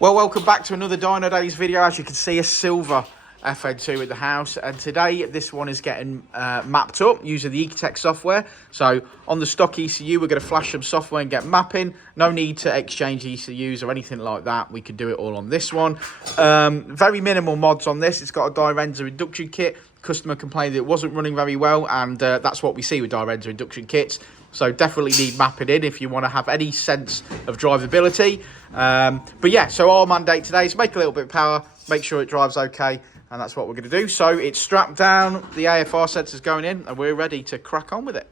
Well, welcome back to another Dynodaze video. As you can see, a silver FN2 at the house, and today this one is getting mapped up using the Ecutek software. So on the stock ECU, we're going to flash some software and get mapping. No need to exchange ECUs or anything like that. We can do it all on this one. Very minimal mods on this. It's got a Direnza induction kit. Customer complained that it wasn't running very well, and that's what we see with Direnza induction kits. So definitely need mapping in if you want to have any sense of drivability. But yeah, so our mandate today is make a little bit of power, make sure it drives okay, and that's what we're going to do. So it's strapped down, the AFR sensor's going in, and we're ready to crack on with it.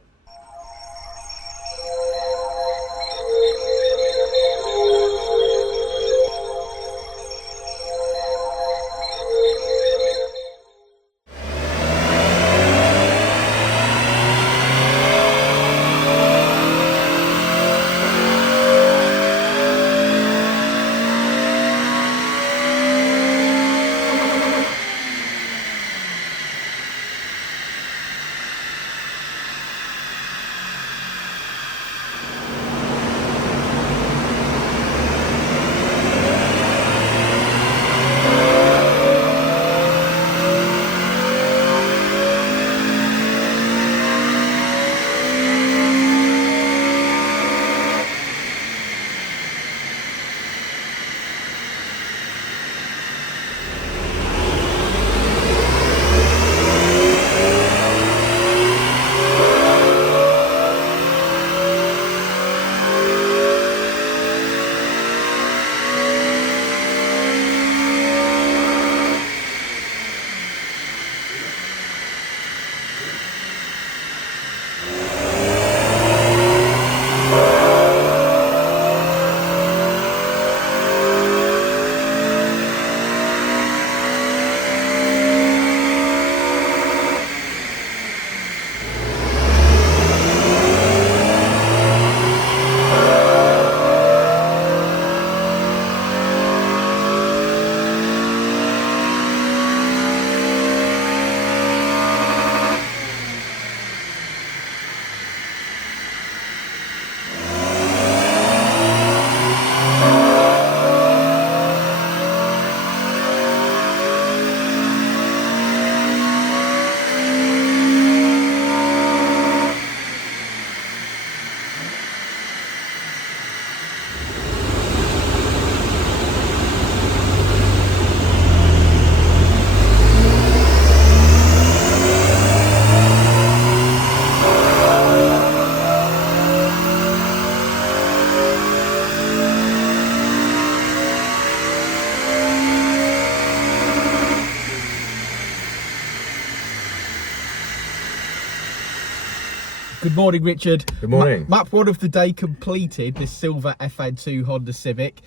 Good morning, Richard. Good morning. Map one of the day completed, this silver FN2 Honda Civic.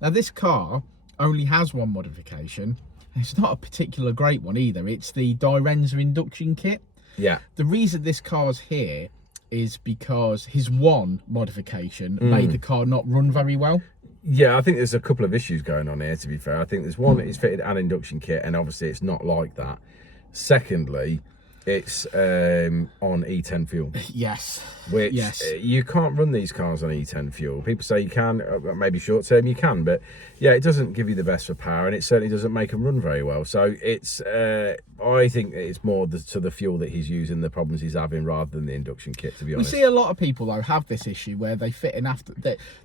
Now, this car only has one modification. It's not a particular great one either. It's the Direnza induction kit. Yeah. The reason this car's here is because his one modification made the car not run very well. Yeah, I think there's a couple of issues going on here, to be fair. I think there's one, it's fitted an induction kit, and obviously it's not like that. Secondly, it's on E10 fuel. Yes. Which yes. You can't run these cars on E10 fuel. People say you can, maybe short term you can, but yeah, it doesn't give you the best for power, and it certainly doesn't make them run very well. So it's, I think it's more to the fuel that he's using, the problems he's having, rather than the induction kit, to be honest. We see a lot of people though have this issue where they fit in after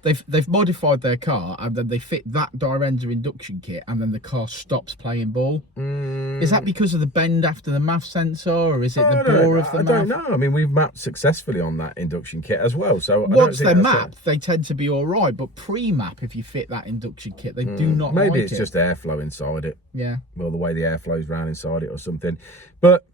they've modified their car and then they fit that Direnza induction kit and then the car stops playing ball. Is that because of the bend after the MAF sensor, or is it the bore of the MAF? I don't know. I mean, we've mapped successfully on that induction kit as well. So once they're mapped, they tend to be all right. But pre-map, if you fit that induction kit, they do not like it. Maybe it's just airflow inside it. Yeah. Well, the way the air flows around inside it or something. But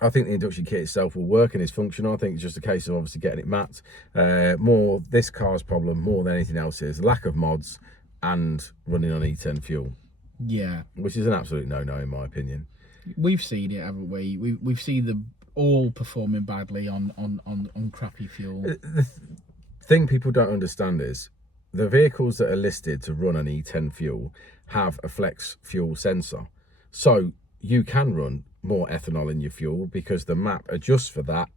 I think the induction kit itself will work and is functional. I think it's just a case of obviously getting it mapped. This car's problem, more than anything else, is lack of mods and running on E10 fuel. Yeah. Which is an absolute no-no in my opinion. We've seen it, haven't we? We've seen them all performing badly on crappy fuel. The thing people don't understand is the vehicles that are listed to run on E10 fuel have a flex fuel sensor. So you can run more ethanol in your fuel because the map adjusts for that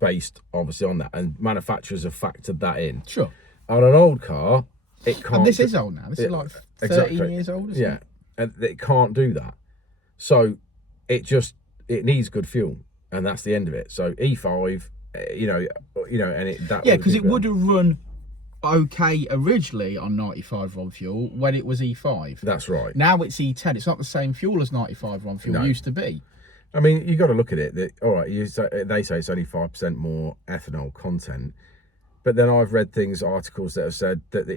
based obviously on that, and manufacturers have factored that in. Sure. On an old car, it can't. And this is old now. This is like 13 years old, isn't yeah, it? and it can't do that. So it needs good fuel, and that's the end of it. So E5, and because it would have run okay originally on 95 RON fuel when it was E5. That's right. Now it's E10. It's not the same fuel as 95 RON fuel used to be. I mean, you got to look at it. That all right, they say it's only 5% more ethanol content, but then I've read articles that have said that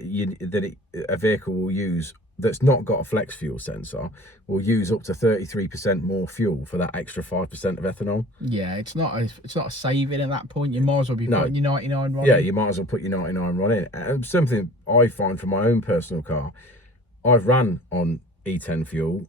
a vehicle will use that's not got a flex fuel sensor will use up to 33% more fuel for that extra 5% of ethanol. Yeah, it's not a saving at that point. You might as well be putting your 99 RON Yeah, in. you might as well put your 99 RON in. And something I find for my own personal car, I've ran on E10 fuel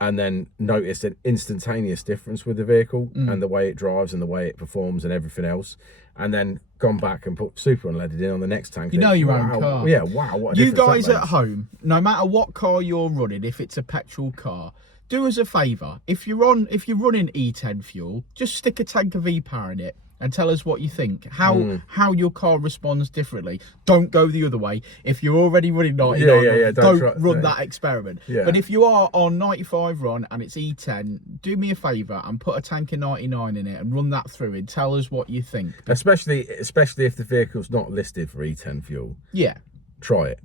and then noticed an instantaneous difference with the vehicle and the way it drives and the way it performs and everything else, and then gone back and put super unleaded in on the next tank. You know your own car. Yeah, wow. What a you difference guys at home, no matter what car you're running, if it's a petrol car, do us a favour. If you're running E10 fuel, just stick a tank of E-Power in it and tell us what you think. How your car responds differently. Don't go the other way. If you're already running 99 don't run that experiment. Yeah. But if you are on 95 RON and it's E10, do me a favour and put a tank of 99 in it and run that through and tell us what you think. Especially if the vehicle's not listed for E10 fuel. Yeah. Try it.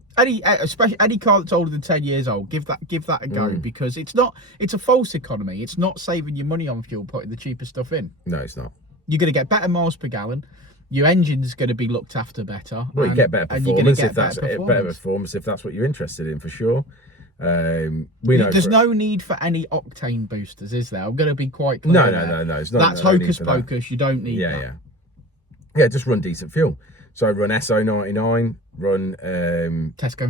Especially any car that's older than 10 years old, give that a go, because it's a false economy. It's not saving you money on fuel putting the cheaper stuff in. No, it's not. You're going to get better miles per gallon. Your engine's going to be looked after better. Well, you get better performance if that's what you're interested in, for sure. There's no need for any octane boosters, is there? I'm going to be quite clear. No. It's not, that's hocus pocus. You don't need that. Yeah, just run decent fuel. So run SO99, run Tesco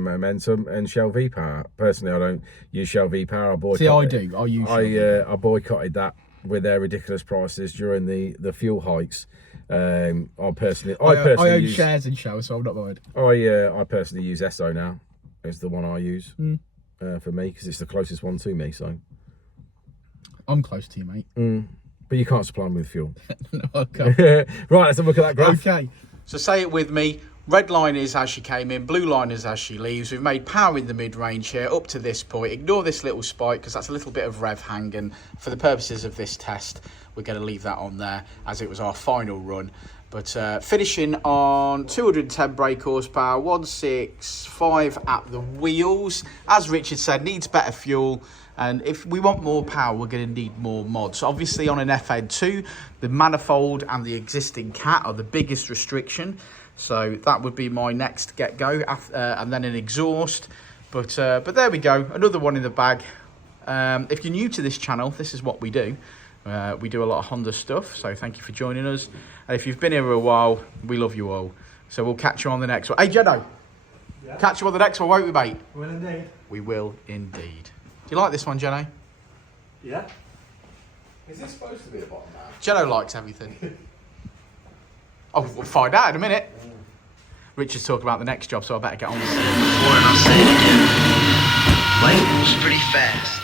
Momentum, and Shell V-Power. Personally, I don't use Shell V-Power. I do. I use Shell. I boycotted that with their ridiculous prices during the fuel hikes. I personally own use shares in Shell, so I'm not worried. I personally use SO now. It's the one I use for me, because it's the closest one to me. So I'm close to you, mate. But you can't supply them with fuel. No, I can't. Right, let's have a look at that graph. Okay. So say it with me. Red line is as she came in, blue line is as she leaves. We've made power in the mid-range here up to this point. Ignore this little spike because that's a little bit of rev hang, and for the purposes of this test, we're going to leave that on there as it was our final run. But finishing on 210 brake horsepower, 165 at the wheels. As Richard said, needs better fuel. And if we want more power, we're going to need more mods. So obviously on an FN2, the Manifold and the existing cat are the biggest restriction. So that would be my next get-go, and then an exhaust. But there we go, another one in the bag. If you're new to this channel, this is what we do. We do a lot of Honda stuff, so thank you for joining us. And if you've been here a while, we love you all. So we'll catch you on the next one. Hey, Jeno, catch you on the next one, won't we, mate? Will indeed. We will indeed. Do you like this one, Jeno? Yeah. Is this supposed to be a bottom half? Jeno likes everything. Oh, we'll find out in a minute. Richard's talking about the next job, so I better get on with it. Before, and I'll say it again. Life moves pretty fast.